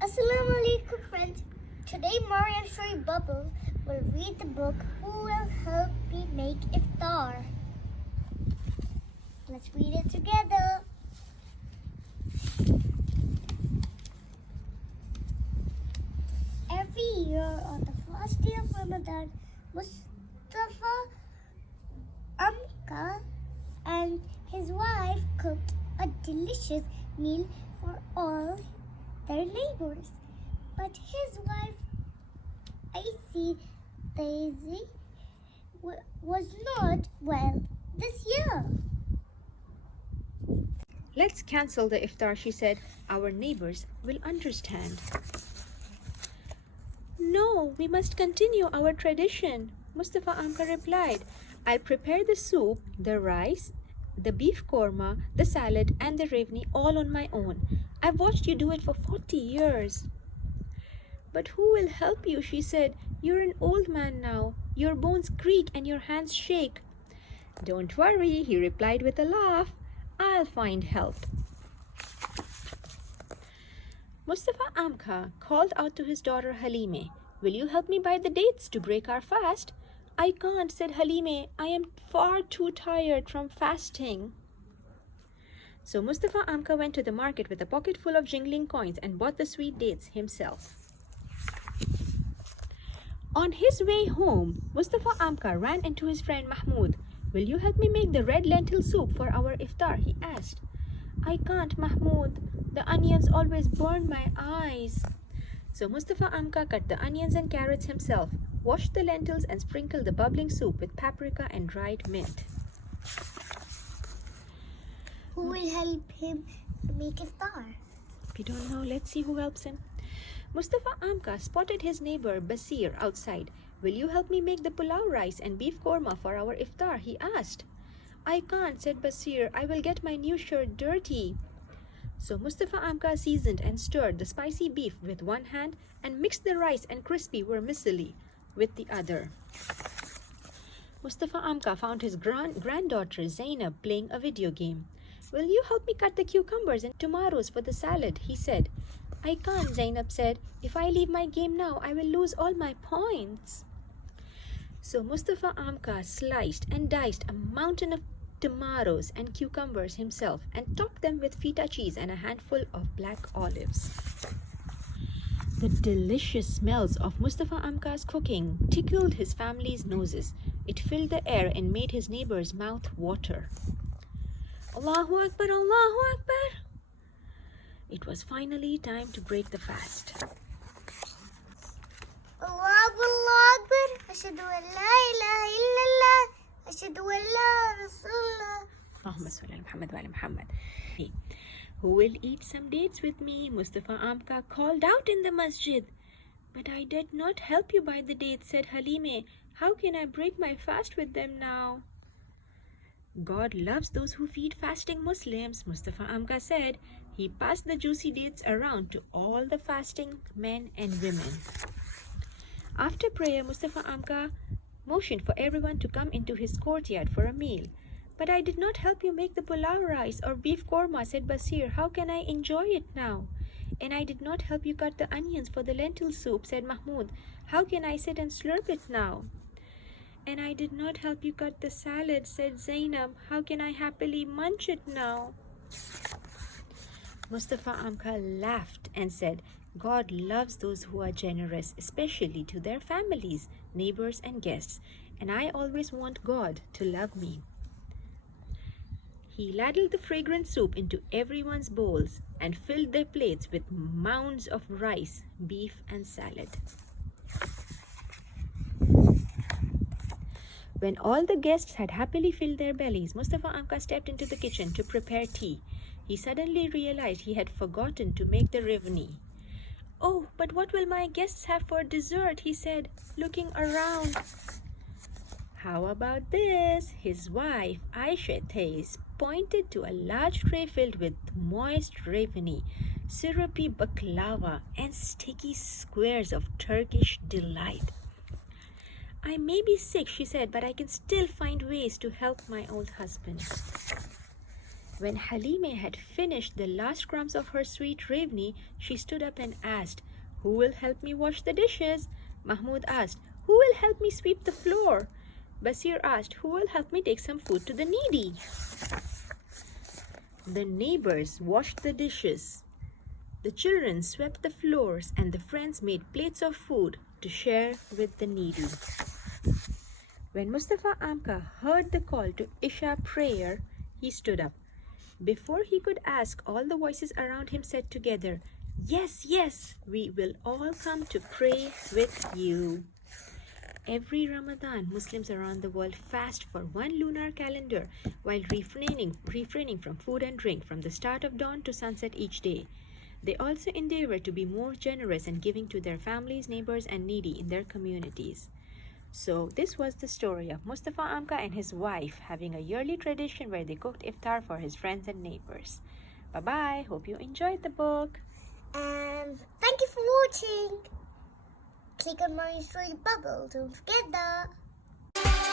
Assalamu alaikum friends. Today Mariam Story Bubble will read the book Who Will Help Me Make Iftar. Let's read it together. Every year on the first day of Ramadan, Mustafa Amka and his wife cooked a delicious meal for all their neighbors. But his wife, Daisy, was not well this year. Let's cancel the iftar, she said. Our neighbors will understand. No, we must continue our tradition, Mustafa Amka replied. I'll prepare the soup, the rice, the beef korma, the salad, and the ravni all on my own. I've watched you do it for 40 years. But who will help you, she said. You're an old man now. Your bones creak and your hands shake. Don't worry, he replied with a laugh. I'll find help. Mustafa Amka called out to his daughter Halime, will you help me buy the dates to break our fast? I can't, said Halime. I am far too tired from fasting. So Mustafa Amka went to the market with a pocket full of jingling coins and bought the sweet dates himself. On his way home, Mustafa Amka ran into his friend Mahmoud. Will you help me make the red lentil soup for our iftar? He asked. I can't, Mahmoud. The onions always burn my eyes. So Mustafa Amka cut the onions and carrots himself, washed the lentils and sprinkled the bubbling soup with paprika and dried mint. Who will help him make iftar? If you don't know, let's see who helps him. Mustafa Amka spotted his neighbor Basir outside. Will you help me make the pulao rice and beef korma for our iftar? He asked. I can't, said Basir. I will get my new shirt dirty. So Mustafa Amka seasoned and stirred the spicy beef with one hand and mixed the rice and crispy vermicelli with the other. Mustafa Amka found his granddaughter Zainab playing a video game. Will you help me cut the cucumbers and tomatoes for the salad? He said. I can't, Zainab said. If I leave my game now, I will lose all my points. So Mustafa Amka sliced and diced a mountain of tomatoes and cucumbers himself and topped them with feta cheese and a handful of black olives. The delicious smells of Mustafa Amka's cooking tickled his family's noses. It filled the air and made his neighbor's mouth water. Allahu Akbar, Allahu Akbar. It was finally time to break the fast. Allahu Akbar. Ashhadu an la ilaha illallah. Ashhadu an la Rasulullah. Allahumma salli ala Muhammad wa ala Muhammad. Who will eat some dates with me? Mustafa Amka called out in the masjid. But I did not help you buy the dates, said Halime. How can I break my fast with them now? God loves those who feed fasting Muslims, Mustafa Amka said. He passed the juicy dates around to all the fasting men and women. After prayer, Mustafa Amka motioned for everyone to come into his courtyard for a meal. But I did not help you make the pulao rice or beef korma, said Basir. How can I enjoy it now? And I did not help you cut the onions for the lentil soup, said Mahmoud. How can I sit and slurp it now? And I did not help you cut the salad, said Zainab. How can I happily munch it now? Mustafa Amka laughed and said, God loves those who are generous, especially to their families, neighbors, and guests. And I always want God to love me. He ladled the fragrant soup into everyone's bowls and filled their plates with mounds of rice, beef, and salad. When all the guests had happily filled their bellies, Mustafa Amka stepped into the kitchen to prepare tea. He suddenly realized he had forgotten to make the ravni. Oh, but what will my guests have for dessert? He said, looking around. How about this? His wife, Aisha Thays, pointed to a large tray filled with moist ravni, syrupy baklava, and sticky squares of Turkish delight. I may be sick, she said, but I can still find ways to help my old husband. When Halime had finished the last crumbs of her sweet ravni, she stood up and asked, "Who will help me wash the dishes?" Mahmoud asked, "Who will help me sweep the floor?" Basir asked, "Who will help me take some food to the needy?" The neighbors washed the dishes. The children swept the floors, and the friends made plates of food to share with the needy. When Mustafa Amka heard the call to Isha prayer, he stood up. Before he could ask, all the voices around him said together, "Yes, yes, we will all come to pray with you." Every Ramadan, Muslims around the world fast for one lunar calendar while refraining from food and drink from the start of dawn to sunset each day. They also endeavor to be more generous and giving to their families, neighbors, and needy in their communities. So this was the story of Mustafa Amka and his wife having a yearly tradition where they cooked iftar for his friends and neighbors. Bye-bye. Hope you enjoyed the book. And thank you for watching. Click on my story bubble. Don't forget that.